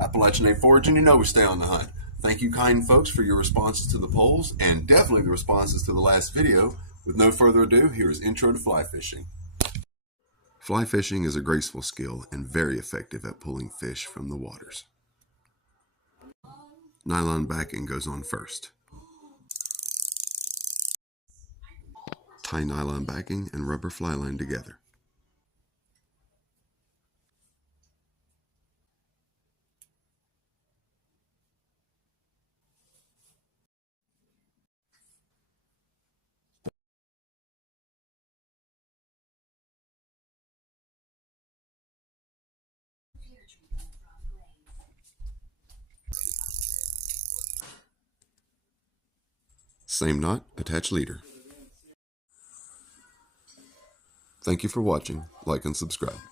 Appalachian A Foraging, you know we stay on the hunt. Thank you, kind folks, for your responses to the polls and definitely the responses to the last video. With no further ado, here is Intro to Fly Fishing. Fly fishing is a graceful skill and very effective at pulling fish from the waters. Nylon backing goes on first. Tie nylon backing and rubber fly line together. Same knot, attach leader. Thank you for watching. Like and subscribe.